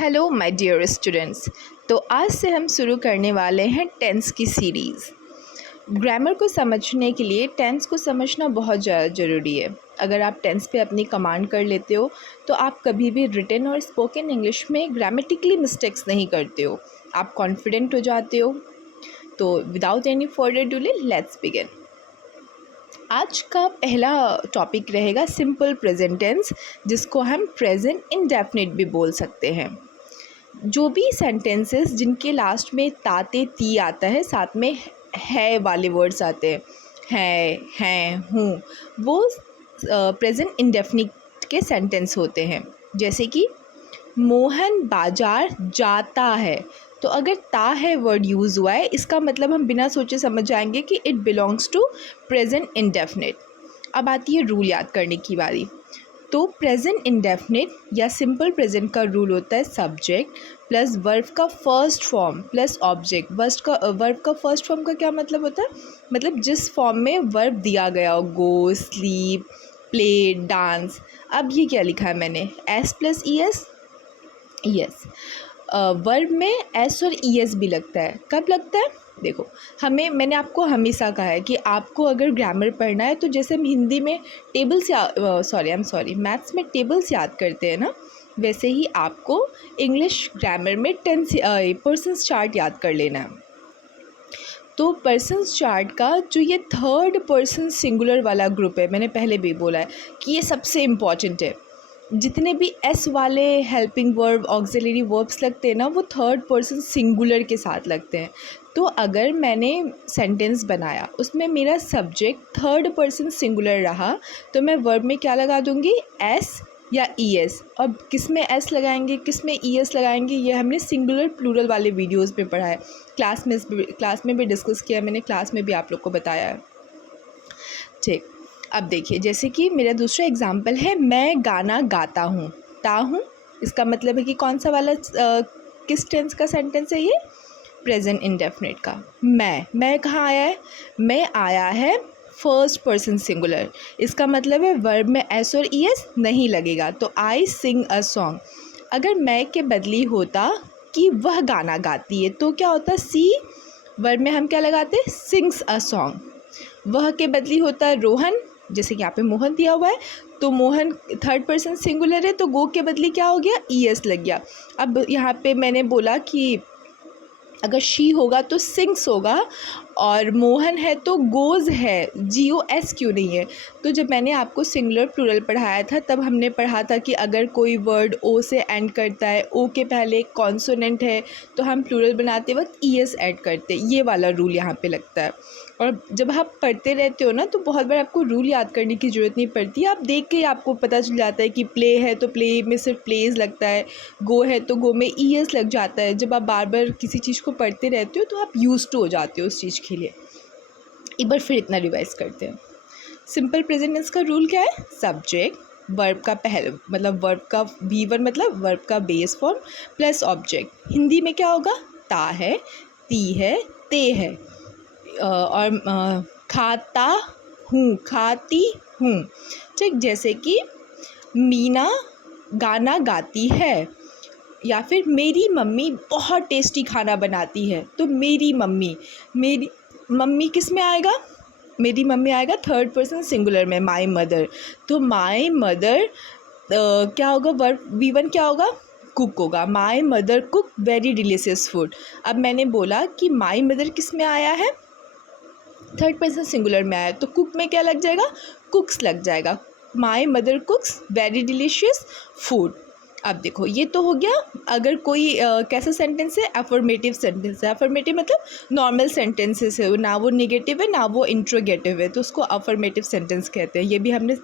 Hello my dear students. तो आज से हम शुरू करने वाले हैं टेंस की सीरीज़। ग्रामर को समझने के लिए टेंस को समझना बहुत ज़्यादा ज़रूरी है। अगर आप टेंस पे अपनी कमांड कर लेते हो तो आप कभी भी रिटन और स्पोकन इंग्लिश में ग्रामेटिकली मिस्टेक्स नहीं करते हो, आप कॉन्फिडेंट हो जाते हो। तो without any further delay let's begin. आज का पहला टॉपिक रहेगा सिंपल प्रेजेंट टेंस, जिसको हम प्रेजेंट इंडेफिनिट भी बोल सकते हैं। जो भी सेंटेंसेस जिनके लास्ट में ताते ती आता है, साथ में है वाले वर्ड्स आते हैं, हूँ, वो प्रेजेंट इंडेफिनिट के सेंटेंस होते हैं। जैसे कि मोहन बाजार जाता है, तो अगर ता है वर्ड यूज़ हुआ है, इसका मतलब हम बिना सोचे समझ जाएंगे कि it belongs to present indefinite. अब आती है रूल याद करने की बारी। तो प्रेजेंट इंडेफिनिट या सिंपल प्रेजेंट का रूल होता है सब्जेक्ट प्लस वर्ब का first form plus object. Verb का फर्स्ट फॉर्म का क्या मतलब होता है? मतलब जिस फॉर्म में वर्ब दिया गया हो, गो, स्लीप, प्ले, डांस। अब ये क्या लिखा है मैंने, S plus E S. Yes, verb में एस और ई एस भी लगता है। कब लगता है? देखो, मैंने आपको हमेशा कहा है कि आपको अगर ग्रामर पढ़ना है तो जैसे हम हिंदी में टेबल्स मैथ्स में टेबल्स याद करते हैं ना, वैसे ही आपको इंग्लिश ग्रामर में पर्सन्स चार्ट याद कर लेना है। तो पर्सन्स चार्ट का जो ये थर्ड पर्सन सिंगुलर वाला ग्रुप है, मैंने पहले भी बोला है कि ये सबसे इम्पॉर्टेंट है। जितने भी एस वाले हेल्पिंग वर्ब, ऑक्सिलरी वर्ब्स लगते हैं ना, वो थर्ड पर्सन सिंगुलर के साथ लगते हैं। तो अगर मैंने सेंटेंस बनाया, उसमें मेरा सब्जेक्ट थर्ड पर्सन सिंगुलर रहा, तो मैं वर्ब में क्या लगा दूँगी, एस या ई एस। अब किस में एस लगाएंगे, किस में ई एस लगाएंगे, ये हमने सिंगुलर प्लूरल वाले वीडियोज़ में पढ़ा है। क्लास में भी डिस्कस किया मैंने, क्लास में भी आप लोग को बताया है। ठीक, अब देखिए, जैसे कि मेरा दूसरा एग्जाम्पल है, मैं गाना गाता हूँ। ता हूँ, इसका मतलब है कि कौन सा वाला किस टेंस का सेंटेंस है ये? प्रेजेंट इंडेफिनिट का। मैं कहाँ आया है? मैं आया है फर्स्ट पर्सन सिंगुलर। इसका मतलब है वर्ब में एस और ई एस नहीं लगेगा। तो आई सिंग अ सॉन्ग। अगर मैं के बदली होता कि वह गाना गाती है, तो क्या होता? सी वर्ब में हम क्या लगाते? Sings a song. वह के बदली होता है रोहन, जैसे कि यहाँ पे मोहन दिया हुआ है, तो मोहन थर्ड पर्सन सिंगुलर है, तो गो के बदले क्या हो गया? ई एस लग गया। अब यहाँ पे मैंने बोला कि अगर शी होगा तो सिंग्स होगा, और मोहन है तो गोज़ है, जी ओ एस क्यों नहीं है? तो जब मैंने आपको सिंगुलर प्लूरल पढ़ाया था, तब हमने पढ़ा था कि अगर कोई वर्ड ओ से एंड करता है, ओ के पहले कॉन्सोनेंट है, तो हम प्लूरल बनाते वक्त ई एस ऐड करते। ये वाला रूल यहाँ पे लगता है। और जब आप पढ़ते रहते हो ना, तो बहुत बार आपको रूल याद करने की ज़रूरत नहीं पड़ती, आप देख के ही आपको पता चल जाता है कि प्ले है तो प्ले में सिर्फ प्लेज लगता है, गो है तो गो में ई एस लग जाता है। जब आप बार बार किसी चीज़ को पढ़ते रहते हो तो आप यूज्ड टू हो जाते हो उस चीज़ के लिए। एक बार फिर इतना रिवाइज करते हैं। सिंपल प्रेजेंट टेंस का रूल क्या है? सब्जेक्ट, वर्ब का पहले मतलब वर्ब का V1 मतलब वर्ब का base form plus object. Hindi में क्या होगा? ता है, ती है, ते है, और खाता हूँ, खाती हूँ। ठीक, जैसे कि मीना गाना गाती है, या फिर मेरी मम्मी बहुत टेस्टी खाना बनाती है। तो मेरी मम्मी किस में आएगा? मेरी मम्मी आएगा थर्ड पर्सन सिंगुलर में, माय मदर। तो माय मदर क्या होगा? वर्ब V1 क्या होगा? कुक होगा। My mother cook very delicious food. अब मैंने बोला कि माय मदर किस में आया है? थर्ड पर्सन सिंगुलर में आया, तो कुक में क्या लग जाएगा? कुक्स लग जाएगा। My mother कुक्स very delicious food. अब देखो, ये तो हो गया अगर कोई कैसा सेंटेंस है? अफर्मेटिव सेंटेंस है। अफर्मेटिव मतलब नॉर्मल सेंटेंसेस है, ना वो नेगेटिव है ना वो इंट्रोगेटिव है, तो उसको अफर्मेटिव सेंटेंस कहते हैं। ये भी हमने